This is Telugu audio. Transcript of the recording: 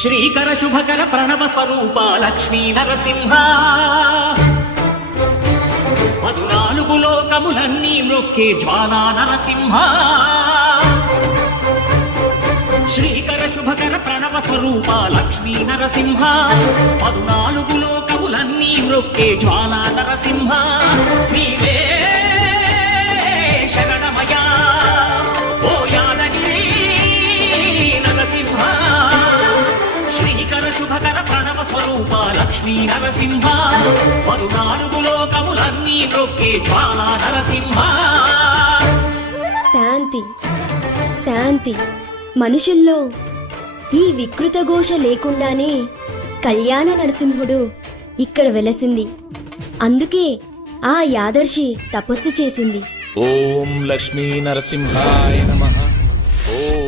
శ్రీకర శుభకర ప్రణవ స్వరూప లక్ష్మీ నరసింహ 14 లోకములన్నీ మ్రొక్కే జ్వాలా నరసింహ శ్రీకర శుభకర ప్రణవ స్వరూప లక్ష్మీ నరసింహ 14 లోకములన్నీ మ్రొక్కే జ్వాలా నరసింహ నీవే శరణమయా ఓ యాదగిరి నరసింహ శ్రీకర శుభకర ప్రణవ స్వరూప లక్ష్మీ నరసింహ 14 లోకములన్నీ మ్రొక్కే జ్వాలా నరసింహ. శాంతి శాంతి. మనుషుల్లో ఈ వికృత ఘోష లేకుండానే కళ్యాణ నరసింహుడు ఇక్కడ వెలసింది. అందుకే ఆ యాదర్శి తపస్సు చేసింది. ఓం లక్ష్మీ నరసింహాయ నమః. ఓం